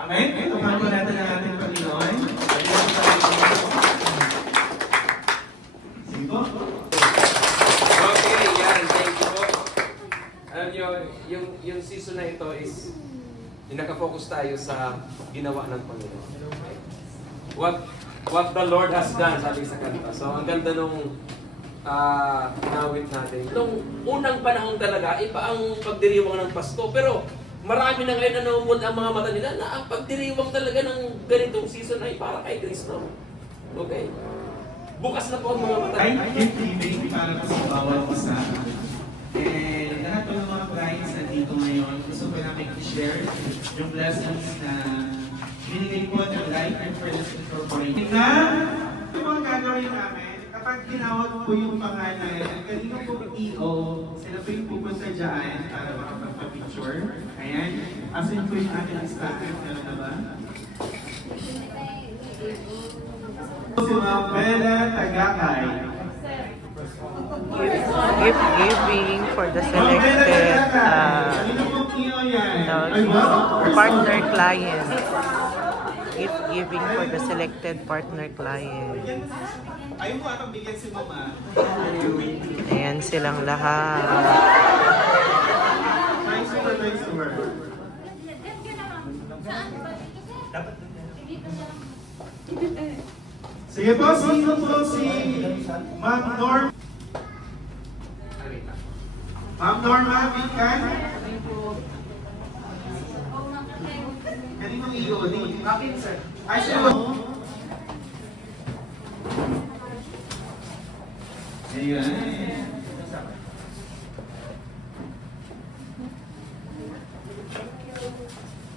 Amen? Tumahan po natin ang ating Panginoon. Sige po. Okay, yan. Thank you po. Alam nyo, yung season na ito is nakafocus tayo sa ginawa ng Panginoon. What the Lord has done, sabi sa kanta. So, ang ganda nung nawit natin. Itong unang panahon talaga, iba ang pagdiriwang ng Pasko. Pero marami na ngayon na naumod ang mga mata nila na ang pagdiriwang talaga ng ganitong season ay para kay Kristo. Okay? Bukas na po ang mga mata. Ay, gift giving para po sa bawat isa. And lahat po ng mga clients na dito ngayon, gusto ko namin i-share yung blessings na binigay po ng Life and Furnace Incorporated. Na, yung mga gagawin namin, kapag ginawag po yung pangalan, ang kanino pong EO, sila po yung pupunta dyan para makapagpa-picture. Ayan. Asan po yung ating statement na ba? Si Ma'am Bella Tagakay. Gift giving for the selected partner client. Gift giving for the selected partner client. Ayaw mo atang bigyan si Mama. Ayan silang lahat. Nice to her. Sige po, sino po si Ma'am Norm? Ma'am Norma, Vikan? Kaninong iyo? Kapit, sir. Ay, sir. Ayan.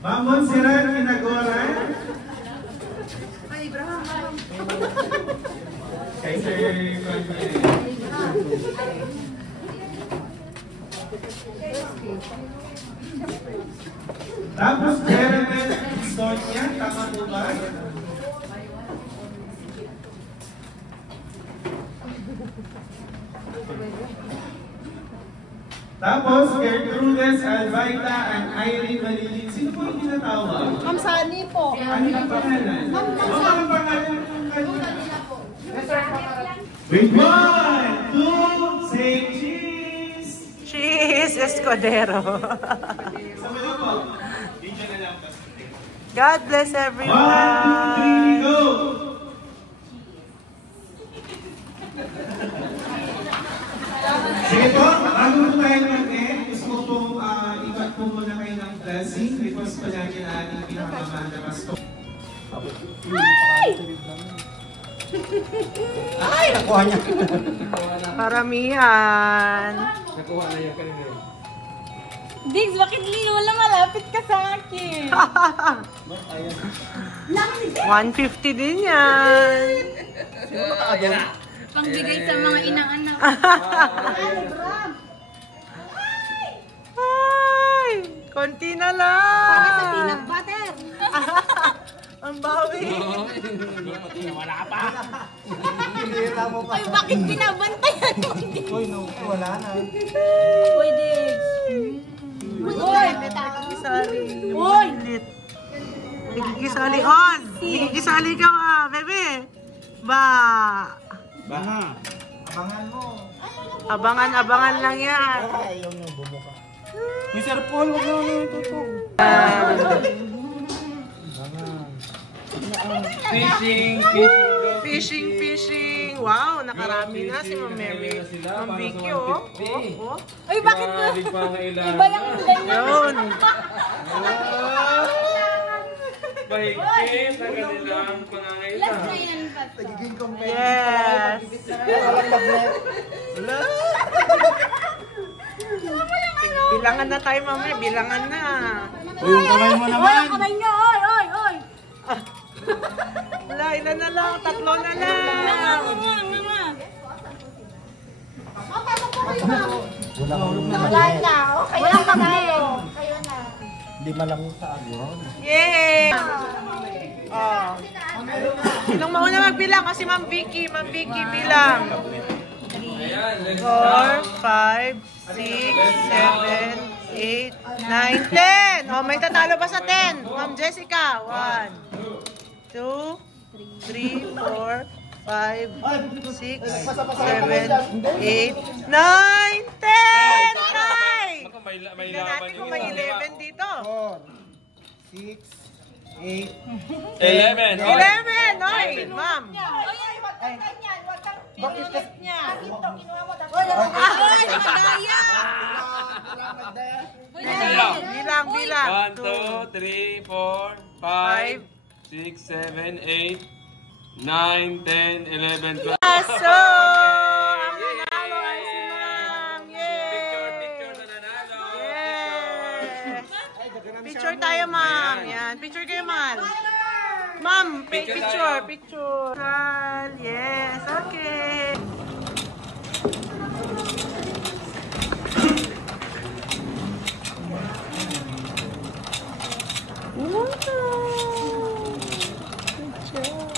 Ma'am Montserrat Kinagora? Kay Sir tapos Jeremy Sonia, tama po ba? Tapos Gertrudes Alvaita and Irene Malilin. Sino po yung tinatawag? Ma'am Sani po. Ano yung pangalan? Ma'am Ano Sani. ang pangalan ng kanila? Wait, Wait, 1, 2, say cheese! Cheese Escudero. Sama na po. Diyan na lang. God bless 1, 2, 3, everyone. go! Sige po, bago po tayo mag-end, gusto ko pong ikat po muna kayo ng blessing. Request pa natin ang ating pinakamahal na pastor. Ay! Nakuha niya. Paramihan. Nakuha na yan kanina. Diggs, bakit wala malapit ka sa akin? 150 din yan. Pangbigay sa mga inang anak. Ay! Konti na lang. Sa peanut butter. Ang bawi. Wala pa. Ay, bakit binabantayan mo? Uy, no, wala na. Uy, Diggs. Uy! Nakikisali. Uy! Nakikisali on. Nakikisali ka bebe. Ba. Baka. Abangan mo. Abangan lang yan. Ay, yung bumuka. Mr. Paul, huwag na ano itutok. Fishing. Wow, nakarami na si Ma'am Mary. Ma'am Vicky, oh. Uy, bakit mo? Iba yung ganyan. Yun. Mahigpit ang kanilang pangangailangan. Last na yan, Pato. Nagiging company. Yes. Walang magnet. Wala. Bilangan na tayo, Ma'am Mary. Bilangan na. Uy, yung kamay mo Uy, naman. ang kamay niyo! Oy! Wala, ilan na lang. 3 na lang. Wala na. Walang kamay. Kayo na. Hindi malang sa ano. Yay! Oh. Sinong mauna magbilang? Kasi Ma'am Vicky. Ma'am Vicky, bilang. Ayan, let's 4, 5, 6, 7, 8, 9, 10. Oh, may tatalo pa sa 10. Ma'am Jessica. 1, 2, 3, 4, 5, 6, 7, 8, 9, 10. Ay! Tignan natin kung may 11 dito. 4, 6, 8, 11. 11. Ay, ma'am. Bakit ka? Bilang. 1, 2, 3, 4, 5, 6, 7, 8, 9, 10, 11, 12. So, ang nanalo ay si ma'am. Yay! Picture na nanalo. Yes! Picture tayo, ma'am. Yan. Picture kayo, ma'am. Ma'am, picture. Yes, okay. Wow! Good job.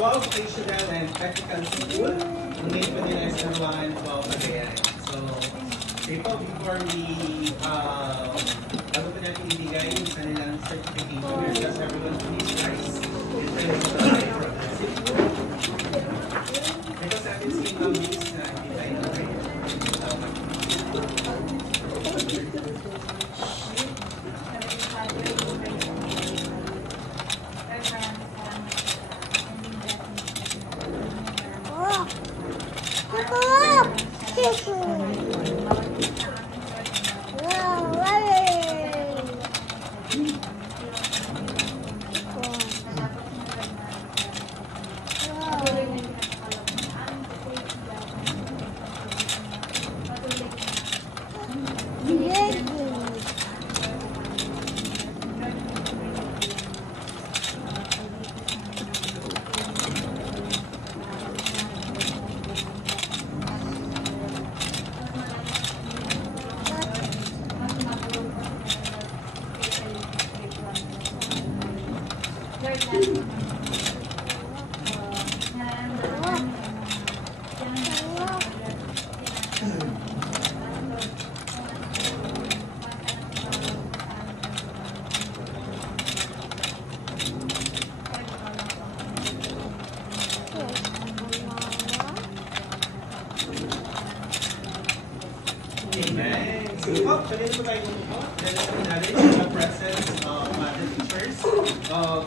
Vocational and Technical School. Ang name po nila is Naruangan po Cagayan. So, before we bago po natin ibigay yung kanilang certification, we'll just everyone please rise in front of the microphone. Because I've been seeing these na hindi tayo na-pray. Amen. So, kanina po tayo po. Dahil sa natin the presence of other teachers of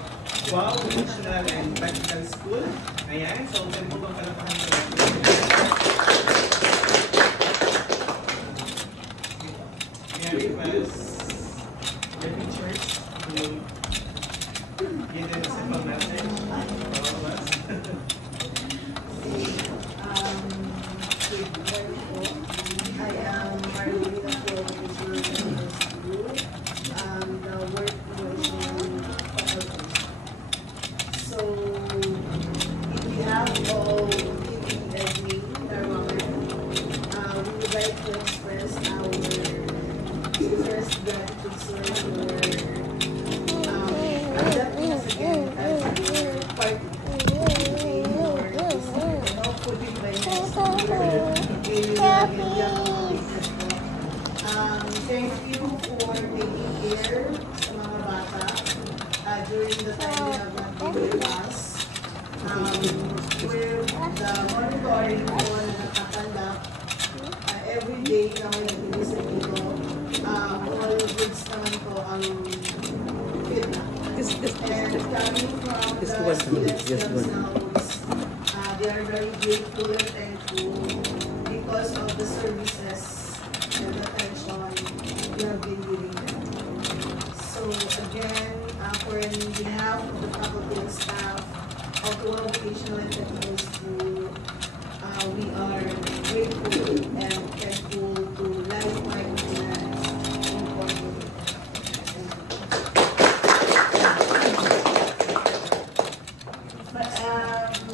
Wow Vocational and Technical School. Ayan. So, pwede po bang palapakan po natin? May I request the teachers to give them a simple message for all of us. I am Marlene from the School, the work promotion faculty. So, in behalf of Edwin Naruangan, we would like to express our first gratitude, sir, for accepting us again as during the time they have not been with us. With the monitoring po na nakakandak, every day na may nag-visit dito, all goods naman po ang fit na. And coming from the students themselves, they are very grateful and thankful because of the services and attention you have been giving them. So again, for on behalf of the faculty and staff of the Vocational and Technical School, we are grateful and thankful to Life Microfinance Incorporated.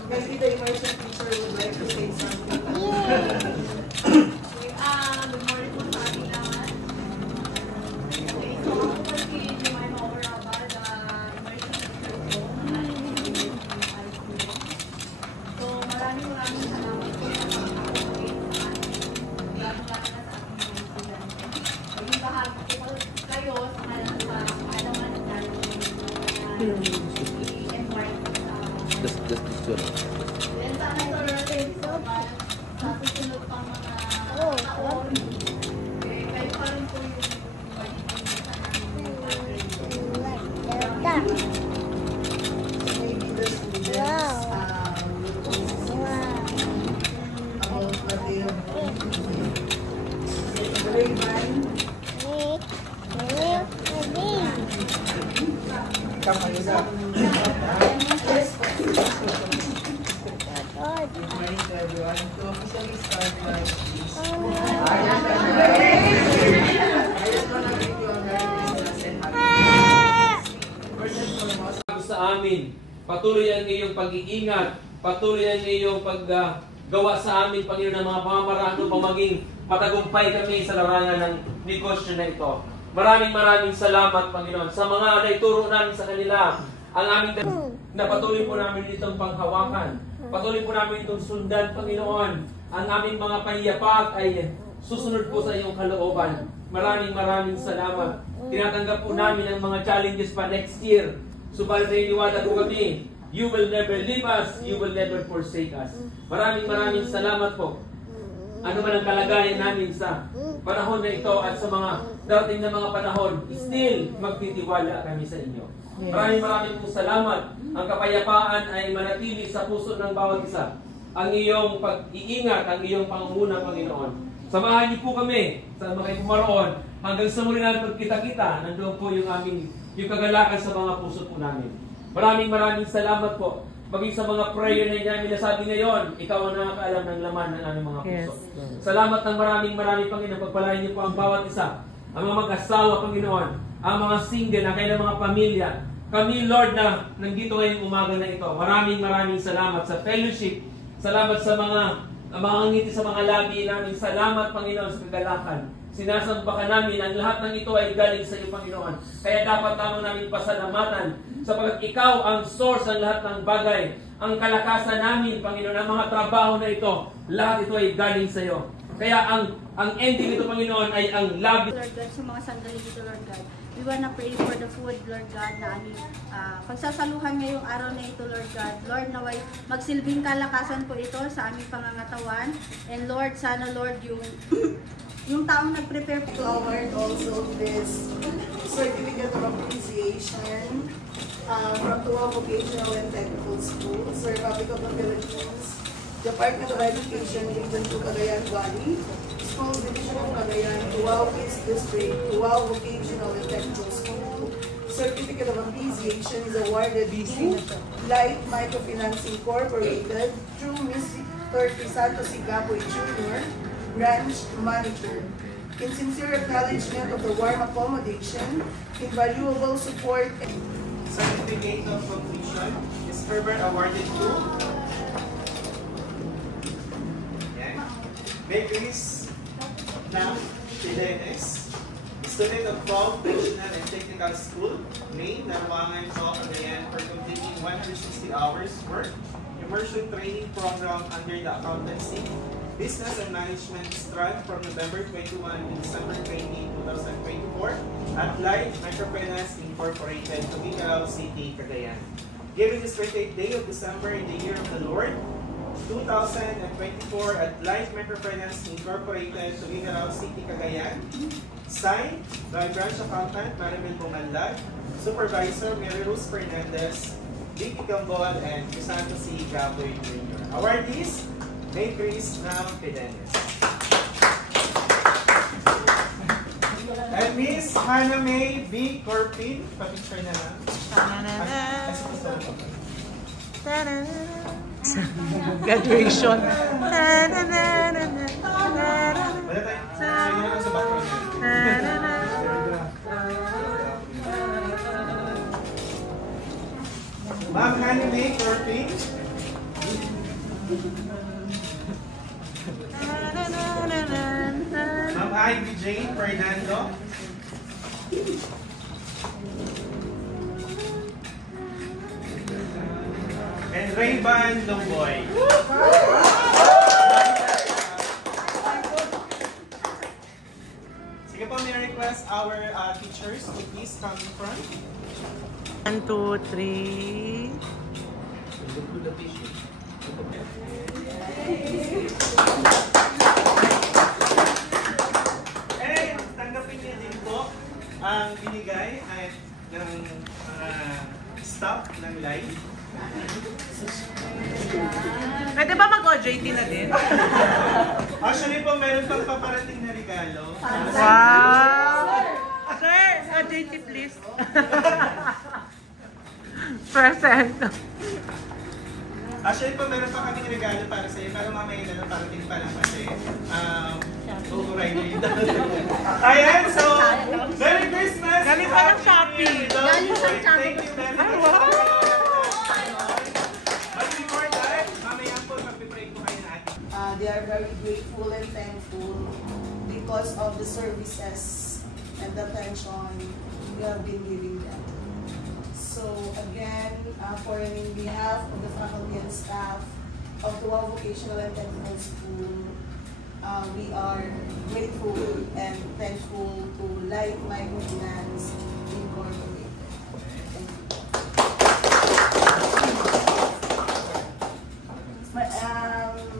Maybe the immersion teacher would like to say something. Good morning po sa ating lahat. Okay, so ako po si Jemima Orabal, immersion teacher po. So maraming salamat po sa pag-update sa ating lalo-lalo na sa ating mga estudyante. Maging bahagi po kayo sa kaalaman at i-embark then sana ito natin sa susunod pang mga taon, kayo pa rin po yung Maybe the students about what they have grade 9. Good morning to everyone. To officially start my piece, I just want to make you a Merry Christmas and Happy New Year. First and foremost, Sa amin, patuloy ang iyong pag-iingat, patuloy ang iyong paggawa sa amin, Panginoon, ng mga pamamaraan upang maging matagumpay kami sa larangan ng negosyo na ito. Maraming salamat, Panginoon, sa mga naituro namin sa kanila, ang aming na patuloy po namin itong panghawakan. Patuloy po namin itong sundan, Panginoon. Ang aming mga paniyapak ay susunod po sa iyong kalooban. Maraming salamat. Tinatanggap po namin ang mga challenges pa next year. Subalit naniniwala po kami, you will never leave us, you will never forsake us. Maraming salamat po. Ano man ang kalagayan namin sa panahon na ito at sa mga dating na mga panahon, still magtitiwala kami sa inyo. Maraming pong salamat. Ang kapayapaan ay manatili sa puso ng bawat isa. Ang iyong pag-iingat, ang iyong pangunguna, Panginoon. Samahan niyo po kami sa mga pumaroon hanggang sa muli natin pagkita-kita. Nandoon po yung kagalakan sa mga puso po namin. Maraming salamat po. Maging sa mga prayer na namin nasabi ngayon, ikaw ang nakakaalam ng laman ng aming mga puso. Salamat ng maraming Panginoon. Pagpalain niyo po ang bawat isa. Ang mga mag-asawa, Panginoon. Ang mga single, ang kailang mga pamilya. Kami, Lord, na nandito ngayong umaga na ito. Maraming salamat sa fellowship. Salamat sa mga ngiti sa mga labi namin. Salamat, Panginoon, sa kagalakan. Sinasamba ka namin. Ang lahat ng ito ay galing sa iyo, Panginoon. Kaya dapat lamang namin pasalamatan sapagkat ikaw ang source ng lahat ng bagay. Ang kalakasan namin, Panginoon, ang mga trabaho na ito, lahat ito ay galing sa iyo. Kaya ang ending nito, Panginoon, ay ang labi. Lord God, sa mga sandali dito, Lord God, we wanna pray for the food, Lord God, na aming pagsasaluhan ngayong araw na ito, Lord God. Lord, naway magsilbing kalakasan po ito sa aming pangangatawan. And Lord, sana Lord, yung taong nag-prepare po. award also this certificate of appreciation from Tuwa Vocational and Technical School, Republic of the Philippines, Department of Education, Region 2, Cagayan Valley, School Division of Cagayan, Tuwa East District, Tuwa Vocational and Technical School. Certificate of appreciation is awarded to Life Microfinance Incorporated through Mr. Santos Sigapoy Jr., Branch Manager. In sincere acknowledgement of the warm accommodation, invaluable support, Certificate of completion is further awarded to Bakeries Nam Pilenes, student of Paul Vocational and Technical School, Main, Naruangan, Cagayan, for completing 160 hours work immersion training program under the accountancy Business and Management Strand from November 21 to December 20, 2024 at Life Microfinance Incorporated, Tuguegarao City, Cagayan. Given this 28th day of December in the year of the Lord, 2024 at Life Microfinance Incorporated, Tuguegarao City, Cagayan. Signed by Branch Accountant Maribel Bumanlag, Supervisor Mary Rose Fernandez, Vicky Gambol, and Crisanto C. Gaboy Jr. Awardees, May Chris Nam Pidenes. And Miss Hannah May B. Corpin, pa-picture na lang. Graduation. Wala tayo. Sige na lang sa background. Ma'am Hannah May Corpin. Ma'am Ivy Jane Fernando. And Ray-Ban Longboy. Sige po, may request our teachers to please come in front. 1, 2, 3. Eh, tanggapin niyo din po ang binigay ay ng staff ng live. Pwede ba mag-OJT na din? Actually po, meron pang paparating na regalo. Wow! Sir, OJT please. Present. Actually po, meron pa kaming regalo para sa iyo, pero mamaya na lang parating pa lang kasi uuray na yun. Ayan, so, Merry Christmas! Galing pa ng Shopee. Galing sa Shopee. Thank you very much. But before that, mamaya po, magpipray po kayo na ating. They are very grateful and thankful because of the services and the attention we have been giving them. So again, in behalf of the faculty and staff of Tuwao Vocational and Technical School, we are grateful and thankful to Life Microfinance Incorporated. Thank you.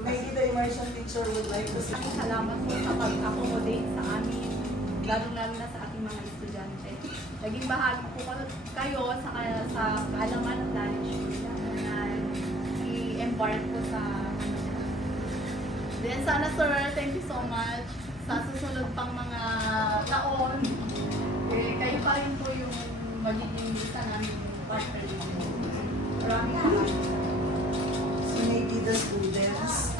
Maybe the immersion teacher would like to say. Salamat po sa pag-accommodate sa amin, lalo-lalo na sa ating mga estudyante. Naging bahagi po kayo sa kaalaman at knowledge na i-embark po sa Then sana sir, thank you so much. Sa susunod pang mga taon, kayo pa rin po yung magiging isa namin partner dito. Maraming salamat. So maybe the students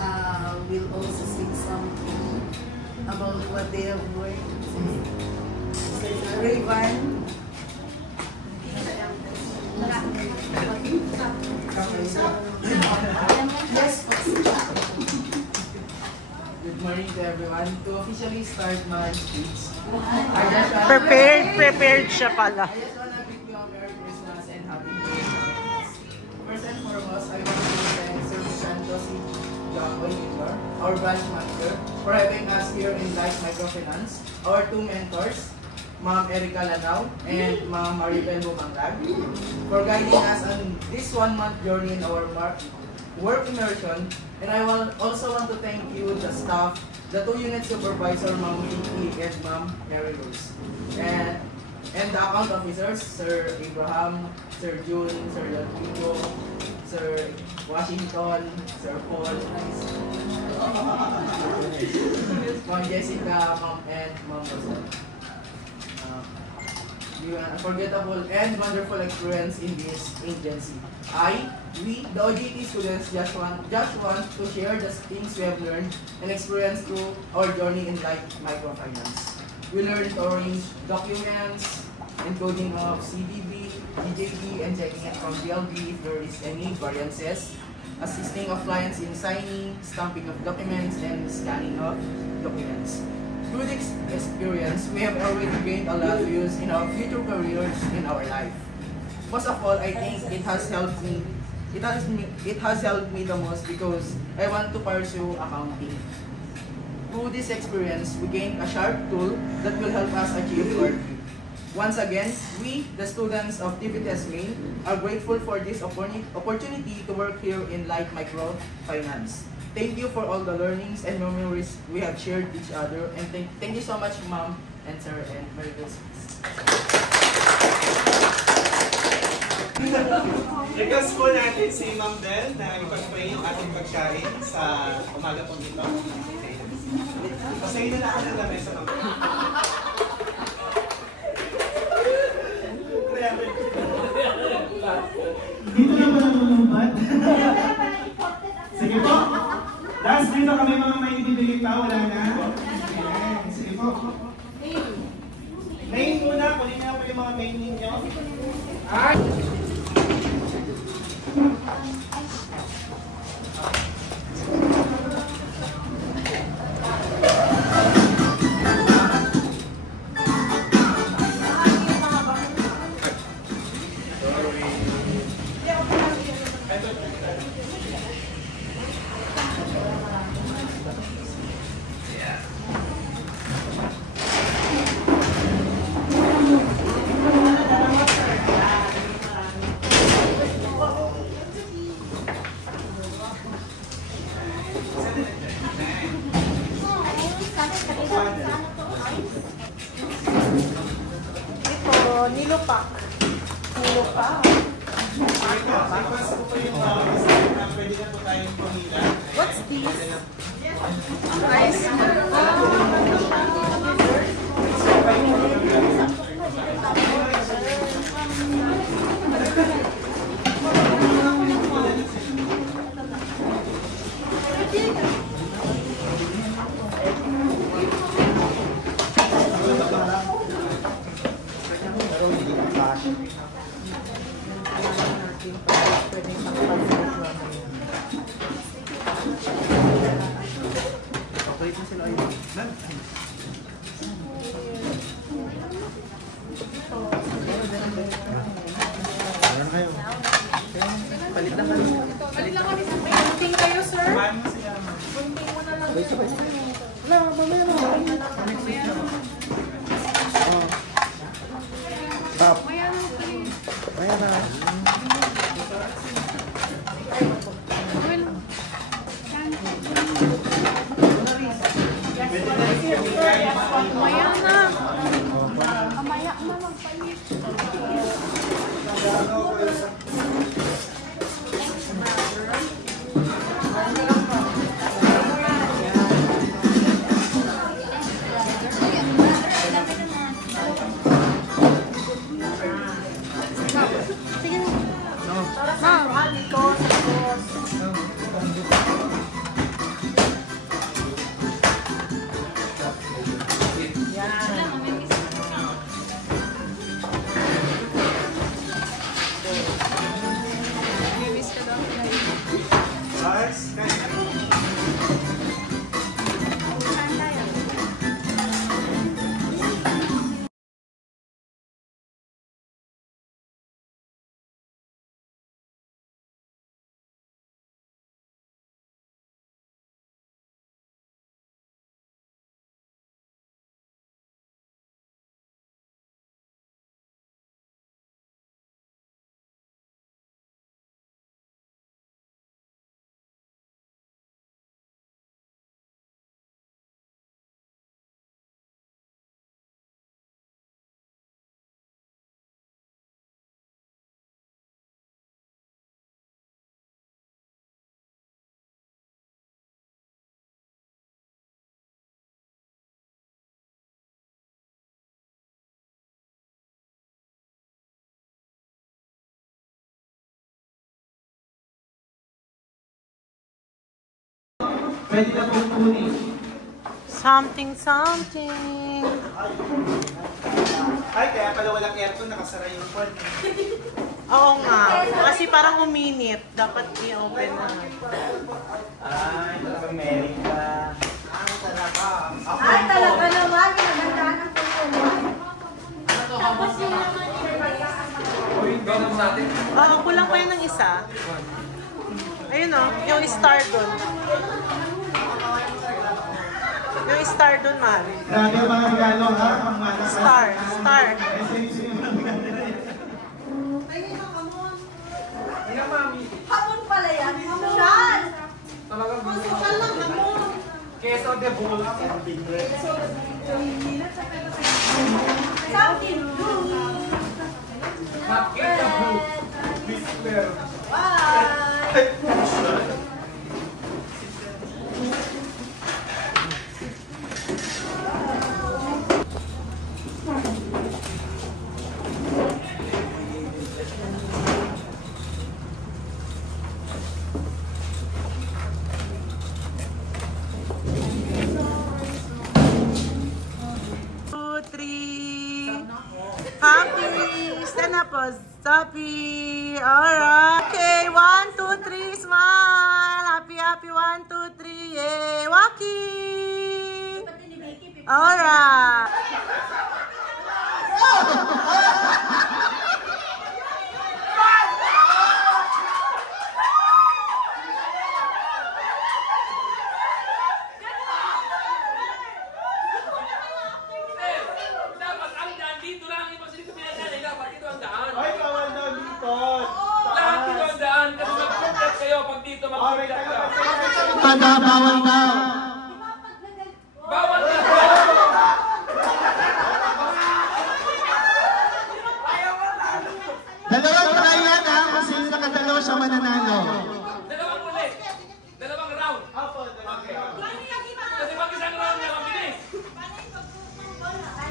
will also say something about what they have learned. Ray-Ban. Yes, good morning to everyone. To officially start my speech, I just want Prepared siya pala. I just want to greet you a Merry Christmas and Happy New Year. First and foremost, I want to thank Sir Crisanto C. Gaboy Jr., our branch manager, for having us here in Life Microfinance. Our two mentors, Ma'am Erica Lanao and Ma'am Maribel Bumanlag, for guiding us on this 1-month journey in our work immersion. And I also want to thank you, the staff, the 2 unit supervisor, Ma'am Vicky and Ma'am Mary Rose, and the account officers, Sir Abraham, Sir June, Sir Rodrigo, Sir Washington, Sir Paul, Ma'am Jessica, Ma'am Ed, Ma'am Rosal. Unforgettable and wonderful experience in this agency. We, the OJT students, just want to share the things we have learned and experienced through our journey in Life Microfinance. We learned to arrange documents, encoding of CDB, DJB, and checking it from DLB if there is any variances, assisting of clients in signing, stamping of documents, and scanning of documents. Through this experience, we have already gained a lot to use in our future careers in our life. Most of all, I think it has helped me. It has helped me the most because I want to pursue accounting. Through this experience, we gained a sharp tool that will help us achieve our dream. Once again, we, the students of TVTS Main, are grateful for this opportunity to work here in Light Microfinance. Thank you for all the learnings and memories we have shared each other, and thank you so much, Ma'am and Sir, and Merry Christmas. Request po natin si Ma'am Bell na ipag-pray yung ating pagkain sa umaga po dito. Pasayin na lang ang lamesa, Ma'am. Dito na ba nalulumbat? Sige po. Last dito kami mga may bibigay pa. Wala na. Ayan. Sige po. Main muna. Kunin na po yung mga main ninyo. Nilupak. Nilupak. Pwede na po tayong pumila. What's this? Ice. Palit lang kami. Kunting kayo, sir. Kunting mo na lang. Wala, mamaya mo. Stop. Maya na, please. Maya na. Maya na. Maya na, magpalit. Pwede na po kunin. Something. Ay, kaya pala walang aircon, nakasara yung phone. Oo nga. Kasi parang uminit. Dapat i-open na. Ay, talagang meron ka. Ay, talaga naman. Pinagandaan ang tulungan. Tapos yung naman Kulang pa yun ng isa. Ayun o, yung star doon. Yung star dun, man. Grabe ang mga regalo ha. Ang mga Star. Hapon pala yan. Hamunan! Talagang Konsukan lang, hamon. Queso de bowl. Something blue. Napkin na blue. Whistler. Bye! Happy! Stand up, happy! Alright! Okay, 1, 2, 3, smile! Happy, 1, 2, 3, yay! Walking! Alright! Tanda, bawal daw. Bawal na! Dalawang try yan ha. Kung sino nakadalaw siya mananalo. Dalawang ulit. Dalawang round. Kasi pag isang round lang ang bilis.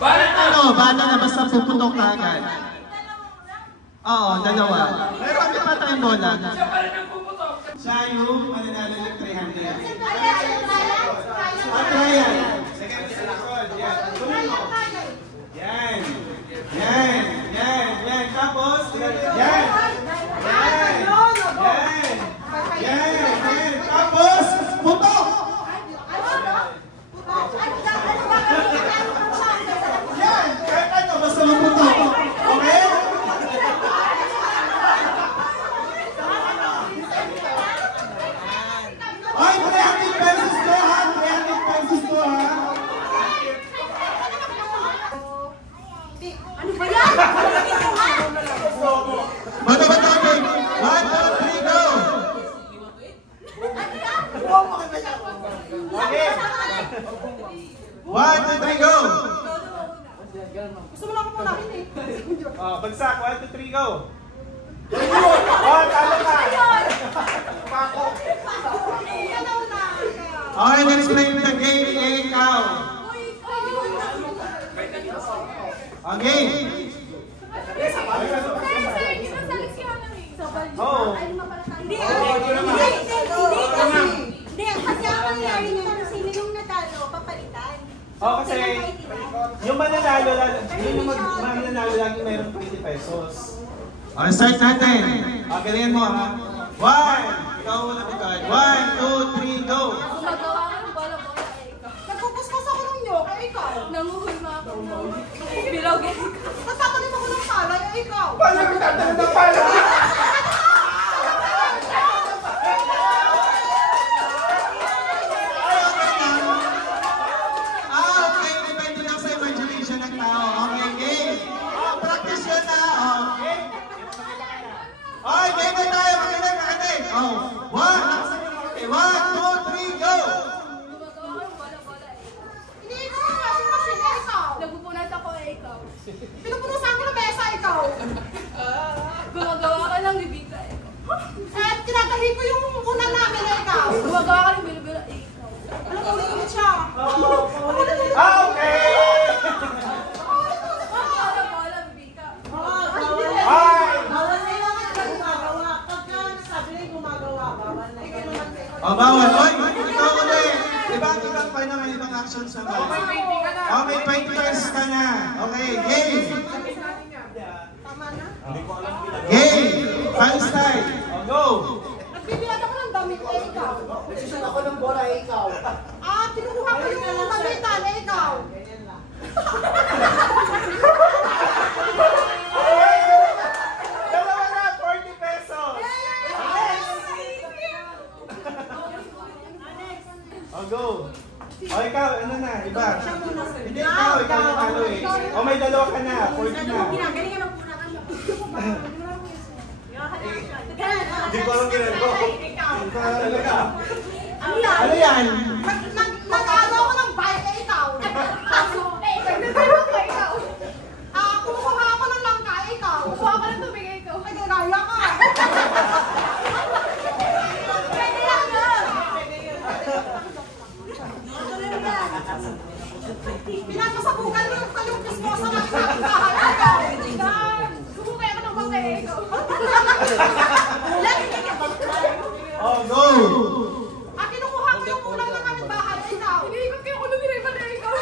Balat na! Bala na basta puputok ka agad. Oo, dalawa. Pero kami pa tayong bola. Siya pa rin ang puputok. Siya yung mananalo ng 300. Try yan. Second round. Yan. Yan. Tapos, yan. Tapos, putok! Yan. Kahit ano, basta maputok. Okay? Ay, 300 pesos to ha! 300 pesos to ha! Ano ba yan? Bato ba tayo? 1, 2, 3, go! Okay. 1, 2, 3, go! Gusto mo lang ako namin eh. Bagsak, 1, 2, 3, go! Oh, talo ka! Okay, let's play the game. Ikaw. Okay. Oh. Hindi, kasi ang nangyari niya, sino yung natalo, papalitan. Oh, kasi yung mananalo lagi mayroon 20 pesos. Okay, start natin. Galingan mo ha. 1, ikaw muna mag-card. 1, 2, 3, go! Gumagawa ka ng bola-bola eh ikaw. Nagpupuskos ako ng nyok, eh ikaw. Nanguhulma ako. Bilog eh ikaw. Nagtatanim ako ng palay, eh ikaw. Paano magtatanim ng pala? Okay, depende lang sa imagination ng tao. Okay, game. Practice yun na. Okay. Okay, game na tayo. Magaling. Oh, 1, 2, 3, go! Gumagawa ka ng bola-bola eh. Hindi ikaw, washing machine, eh ikaw. Nagpupunat ako eh ikaw. Pinupunusan ko ng mesa, ikaw. Gumagawa ka ng bibita eh ikaw. Eh, tinatahi ko yung unan namin, eh ikaw. Gumagawa ka ng bilo-bilo eh ikaw. Alam ko, ulit siya. Okay! Bola-bola, bibita. Oh, bawal. Oy, ikaw ulit. Ibang pa naman ibang actions naman. Oh, may 20 pesos ka na. Okay, game. Game. Palestine. Oh, go. Nagbibilan ako ng damit, eh ikaw. Nagsusun ako ng bola, eh ikaw. Kinukuha ko yung malitan, eh ikaw. Dalawa na, 40 pesos. Oh, go. Okay, ikaw, ano na, iba. Hindi, ikaw natalo eh. O, may dalawa ka na, 40 na. Hindi ko alam ginagawa ko. Ano yan? Nag-ano ako ng bike kay ikaw. Kumukuha ako ng langka, ikaw. Kuha ka ng tubig, ikaw. Ay, gagaya ka. Pwede lang yun. Pinapasabukan mo yung talong kismosa ng isang bahay. Kumukaya ka ng bangkay, ikaw. Lagi ka niya bangkay. Oh, go! Kinukuha ko yung ulang ng aming bahay, ikaw. Iniikot kayo kung lumiray pa na, ikaw.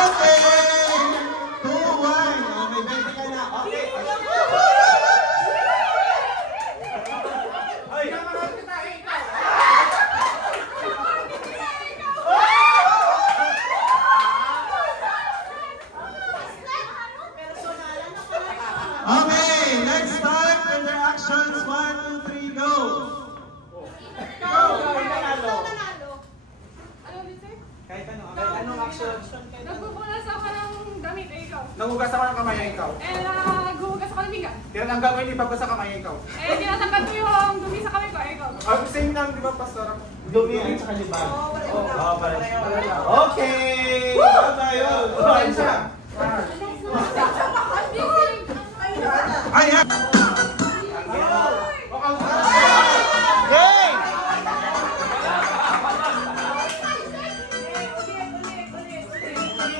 Okay! 2-1. May 20 ka na. Okay. Ay! Okay, next time with their actions. 1, 2, 3, go! Ano, Mister? Kahit ano, anong action? Nagbubunas ako ng damit, ikaw. Nagugas ako ng kamay ikaw. Naghuhugas ako ng bigas. Tinatanggal ko yung ibang sa kamay ikaw. Tinatanggal ko yung dumi sa kamay ko, ikaw. Same lang, di ba, Pastor? Dumi at saka libag. Oo, pareho. Okay! Bye-bye! Bye siya! Ay, ha! Hey!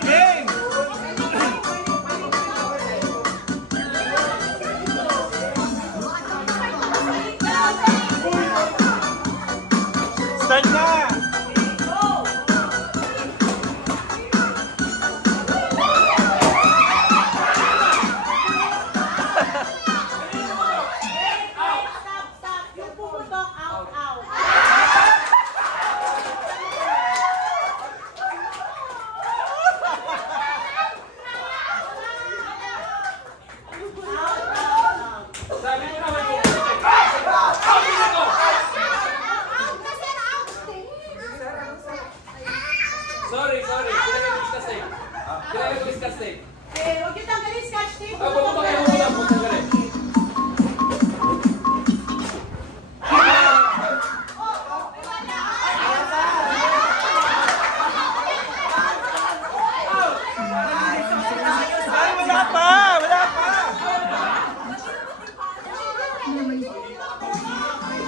Hey! Start na! Sabi mo naman ko. Sorry. Kailangan ko discuss tape. Kailangan ko discuss tape. Huwag yung tanggalin scotch tape. Huwag tanggalin. Ay, wala pa! Wala pa!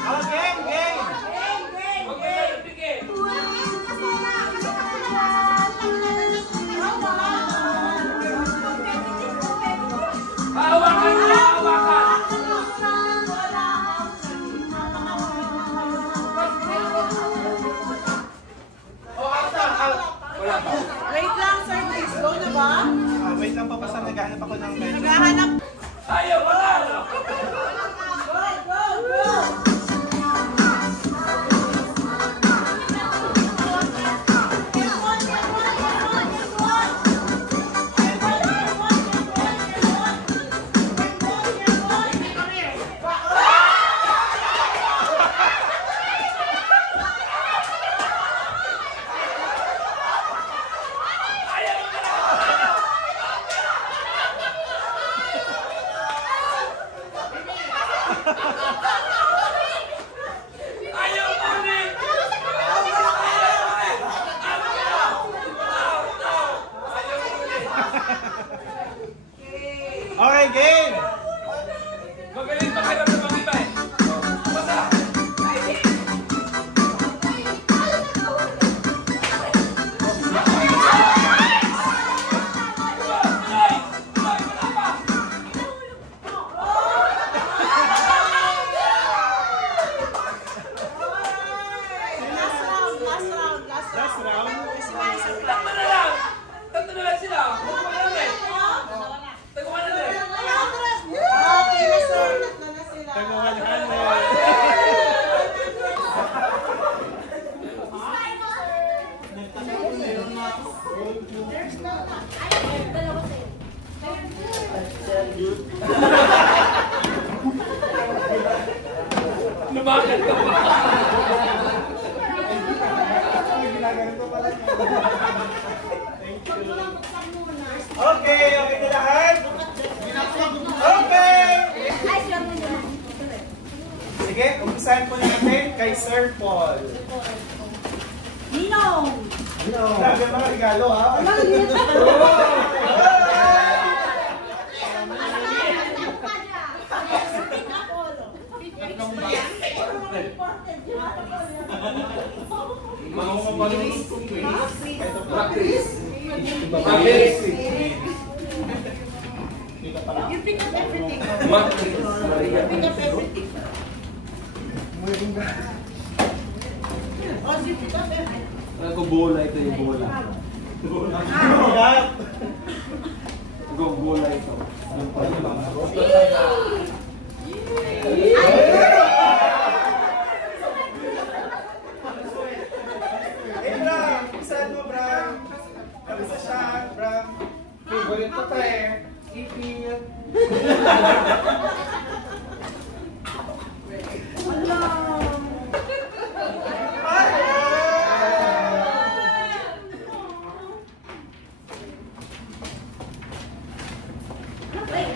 Okay, game! Okay, bigay. Hawakan mo, hawakan. Wala pa. Wait lang, sir. Please, go na ba? Wait lang pa, basta naghahanap ako ng medyo. Naghahanap. Ayaw, wala. Okay, game! Magaling pakiram ng mga iba eh. Basta. Last round. Tatlo na lang sila. Taguan na rin. Okay na, sir. Tatlo na sila. Lumakan ka pa. Okay na lahat? Okay! Sige, umpisahan po natin kay Sir Paul. Ninong! Grabe mga regalo, ha? You pick up everything. You pick up everything. Oh, you pick up everything. Ako bola ito yung bola. Go bola ito. Hey, Bram! Umpisahan mo, Bram. Kamusta siya, Bram? Favorite ko to eh. Ipit.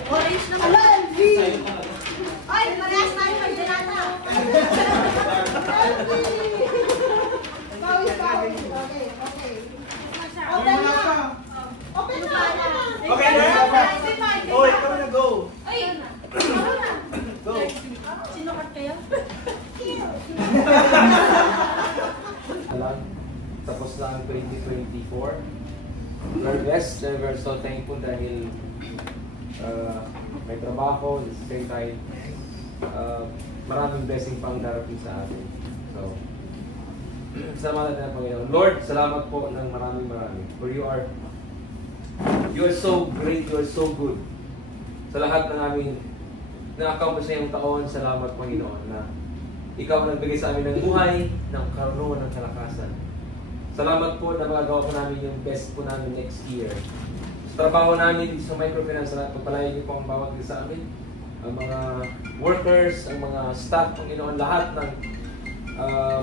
Orange naman. Ay, parehas tayo may delata. Pawis. Okay. Open na. Open na. Okay na? Oh, ikaw na, go. Ay, Go. Sinukat kayo? Alam, tapos na ang 2024. We're blessed and we're so thankful dahil may trabaho, at the same time, maraming blessing pang darating sa atin. So, salamat natin ang Panginoon. Lord, salamat po ng maraming. For you are so great, you are so good. Sa lahat ng aming na-accomplish ngayong taon, salamat Panginoon na ikaw ang nagbigay sa amin ng buhay, ng karunuan, ng kalakasan. Salamat po na magagawa po namin yung best po namin next year. Sa trabaho namin sa microfinance, salamat pagpalayan niyo po ang bawat isa sa amin. Ang mga workers, ang mga staff, Panginoon, lahat ng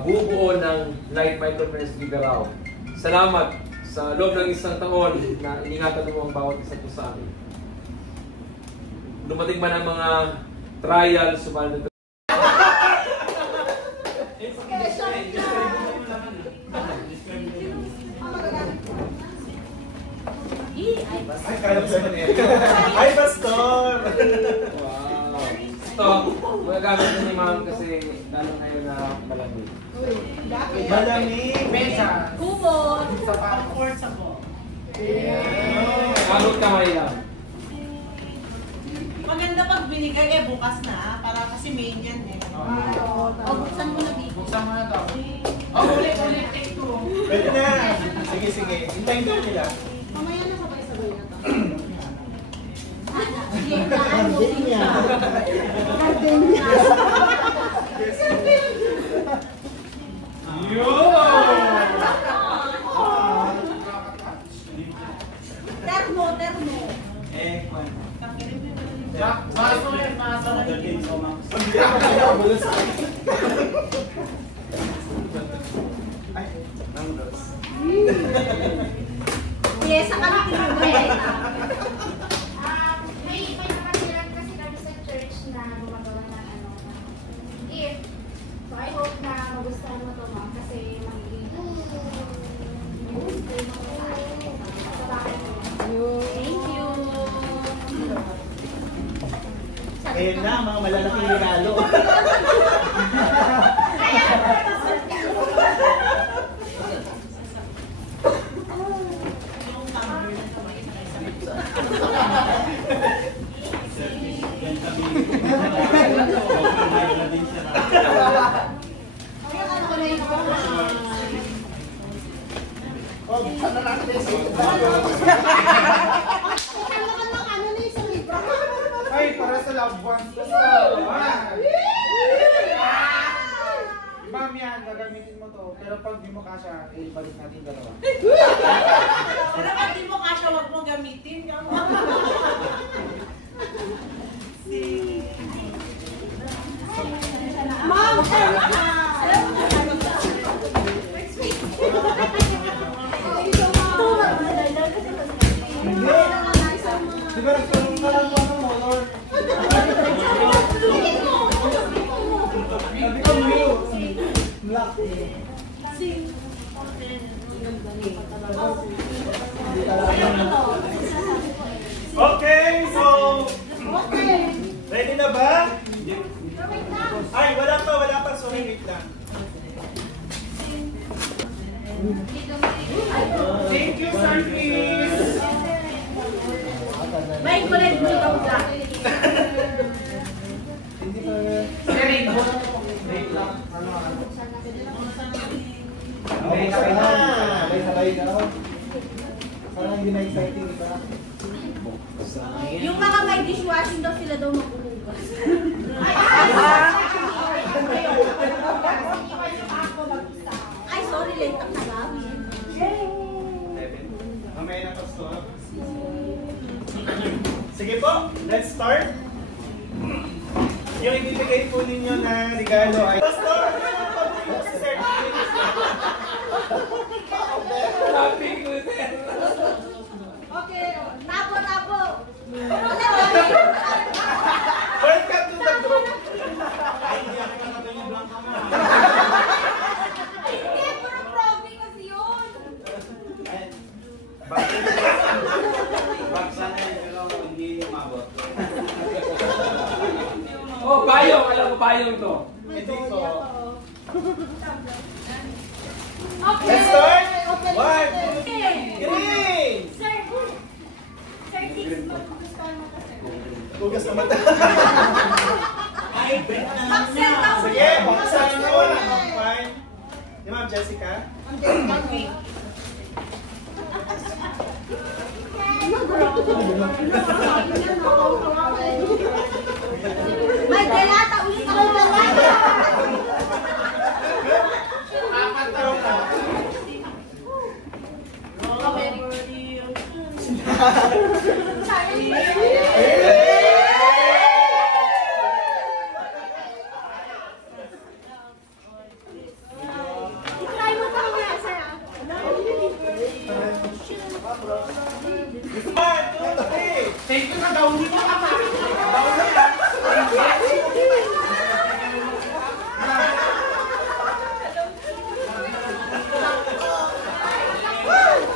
bubuo ng Light Microfinance Gigarao. Salamat sa loob ng isang taon na iningatan mo ang bawat isa po sa amin. Dumating man ang mga trials, sumalit Ay, kaya ko sa Ay, Pastor! Wow! Ito, magagamit na ni Ma'am kasi lalo ngayon na malamig. Malamig! Mesa. Kumot. Comfortable. Abot kamay lang. Maganda pag binigay bukas na para kasi main yan eh. O, buksan mo na dito. Buksan mo na to. Oh, ulit, take two. Pwede na! Sige. Hintayin daw nila. Mamaya na sabay-sabay na to. Termo. Yes, sa kami tinugay. May nakatiran kasi kami sa church na gumagawa ng gift. So I hope na magustuhan mo ito, ma'am, kasi magiging Thank you. Ayun na, mga malalaking regalo. Ay, para sa loved ones ko. Ma'am yan, gagamitin mo to. Pero pag di mo kasha, ibalik natin dalawa. Pero pag di mo kasha, wag mo gamitin. Ma'am! ano mo, Lord. Black. Okay, so... Ready na ba? Ay, wala pa. Sorry, wait lang. Thank you, Sarkis! May kulay blue daw black. Wait lang. Okay, sabay daw. Parang hindi na-exciting, di ba? Yung mga may dishwashing daw sila daw maghuhugas. Ay, sorry, late ang nagawin. Mamaya na, Pastor. Sige po, let's start. Yung ibibigay po ninyo na regalo ay... Pastor, ano yung paborito si Sir? Okay, nabo. Welcome to the group. Hindi, puro probi kasi yun. Oh, payong! Alam ko payong to. Ito po. Okay. Let's start. Okay. 1, 2, 3. Sir, Dix, mag-gustuhan mo ka, sir. Hugas na mata. Mag-sir daw. Sige, buksan mo. Fine. Di Ma'am Jessica? May delata ulit ako delata. Try mo pa nga, sir. 1, 2, 3. Thank you na daw. Hindi ko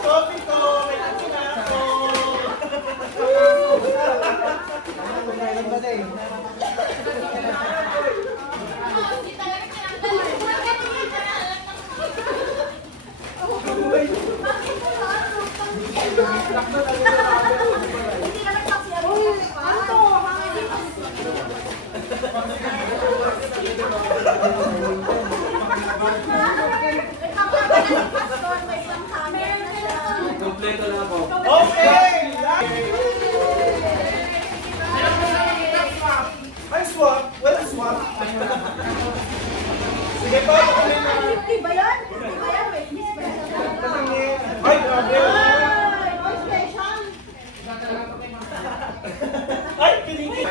Coffee ko. May coffee na ako. Hindi ka nagsaksiyan. Ano? Kompleto na ako. Okay. Ay, swap. Well, swap. Sige pa. Di ba yan? Wait, miss ba yan? Ay, grabe. All special. Ay, pinigil.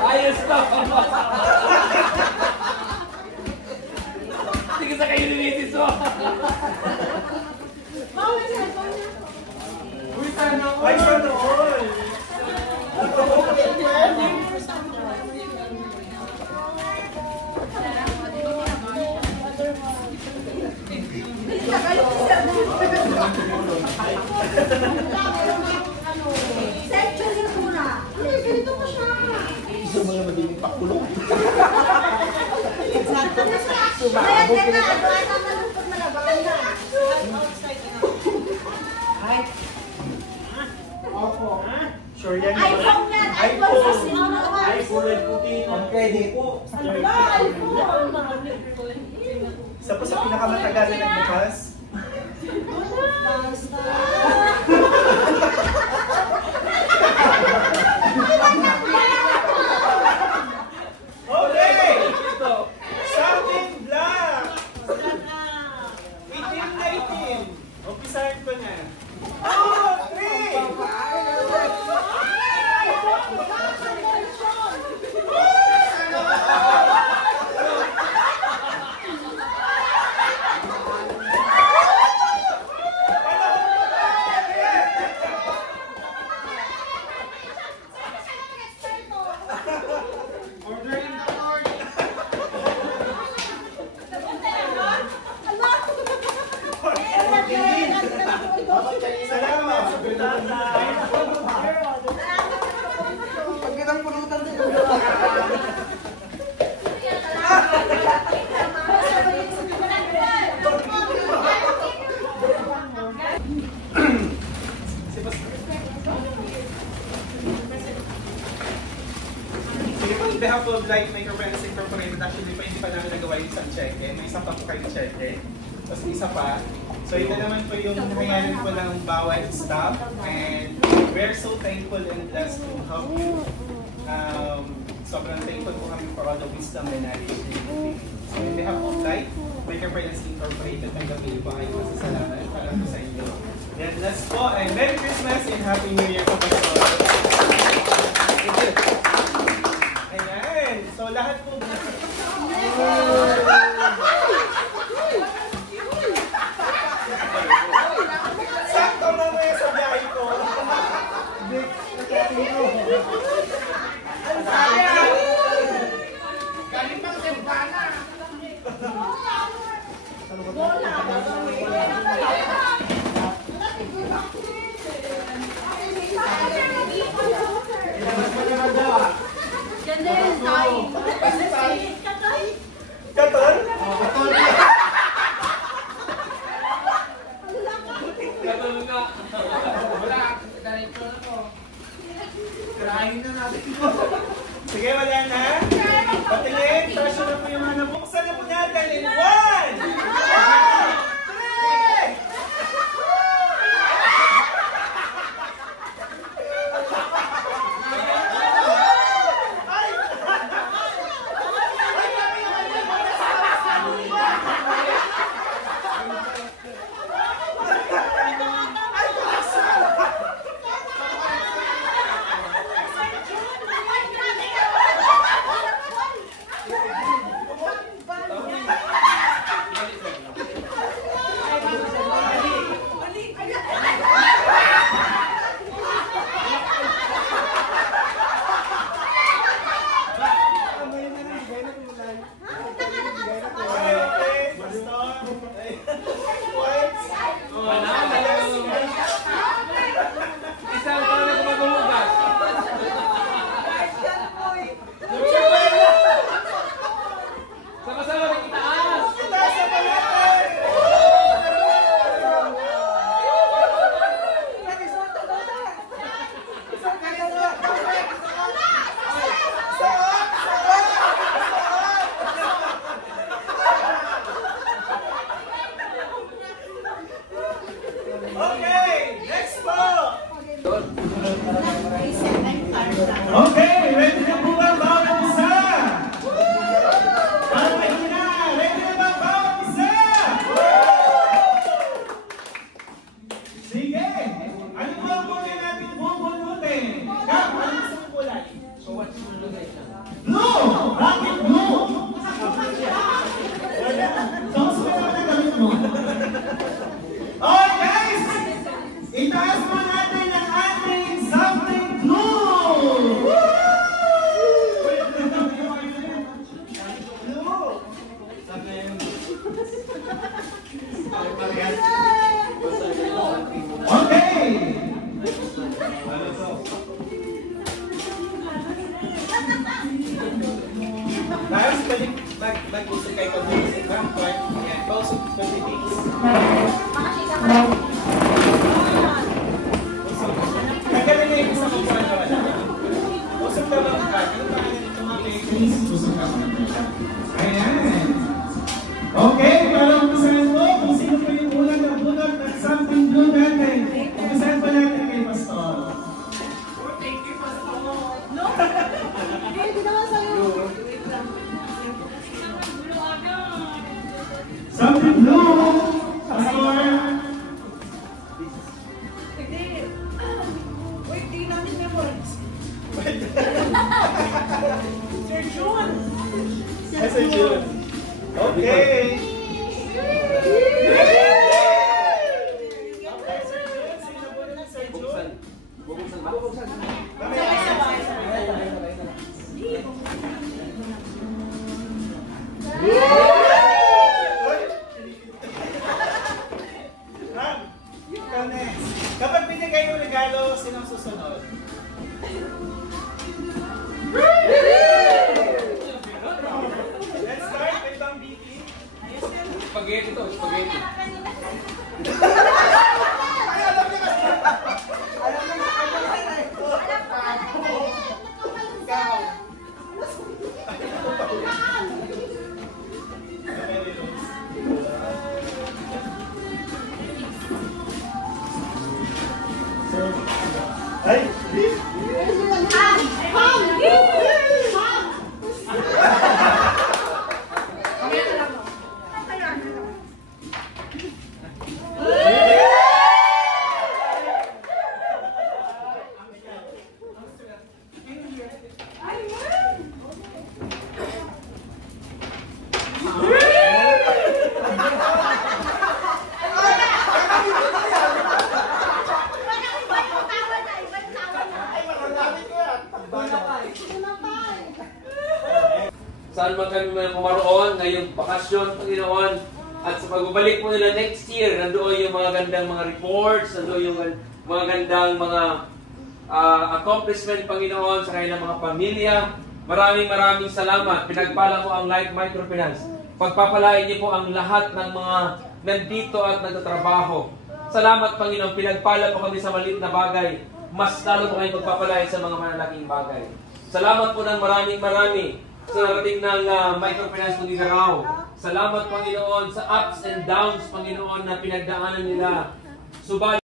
Ayos to! Sige sa kayo nilitis mo! Ay, sana all. Century muna. Ganito pa siya. Gusto mo na magiging pakulong. Kaya teka, ano na lupot na labakan na. Opo. Sure yan. iPhone yan. iPhone sa sino. iPhone puti. On credit. iPhone. Isa pa sa pinakamatagal na nagbukas. Okay! Something black! It 18. Umpisahan ko na. 'Di on behalf of Light Microfinance Incorporated, actually pa hindi pa namin nagawa yung isang cheque. May isa pa po kayong cheque. Tapos isa pa. So ito naman po yung nangyayari po ng bawat staff. And we're so thankful and blessed to help you. Sobrang thankful po kami for all the wisdom and knowledge that you bring. So on behalf of Light Microfinance Incorporated, tanggapin po kayong masasalamat para po sa inyo. Then last po, and Merry Christmas and Happy New Year po po. Ayan. So lahat po. Sakto na mo yung sa biyahe ko. Galing pang sempana. Ganda yung tayo. Katon? Katon ka. Wala, ganito na po. Kirahin na natin. Sige, wala na. Patingin, pressure na po yung mga nabuksan na po natin in 1! Isang taon na kumagulugas. Sama-sama na itaas. Itaas na palitan! Okay, next po! Okay, ready na po ba bawat isa? Okay na, ready na ba bawat isa? Sige, ano ba ang muna natin bubunutin? Kap, ano gusto mo kulay? Blue! Bakit blue? Wala. So, gusto mo naman ang gamit mo? Okay, guys! Itaas mo natin ang ating something blue! kayong regalo, sinong susunod? Let's start with Bang Vicky. Spaghetti to, spaghetti. Ay! Saan man kami kumaroon ngayong bakasyon, Panginoon, at sa pagbabalik mo nila next year, nandoon yung mga gandang mga reports, nandoon yung mga gandang mga accomplishment, Panginoon, sa kanilang mga pamilya. Maraming salamat. Pinagpala mo ang Life Microfinance. Pagpapalain niyo po ang lahat ng mga nandito at nagtatrabaho. Salamat, Panginoon. Pinagpala po kami sa maliit na bagay. Mas lalo po kayo pagpapalain sa mga malalaking bagay. Salamat po ng marami sa narating ng Microfinance Tugigaraw. Salamat, Panginoon, sa ups and downs, Panginoon, na pinagdaanan nila. Subalit,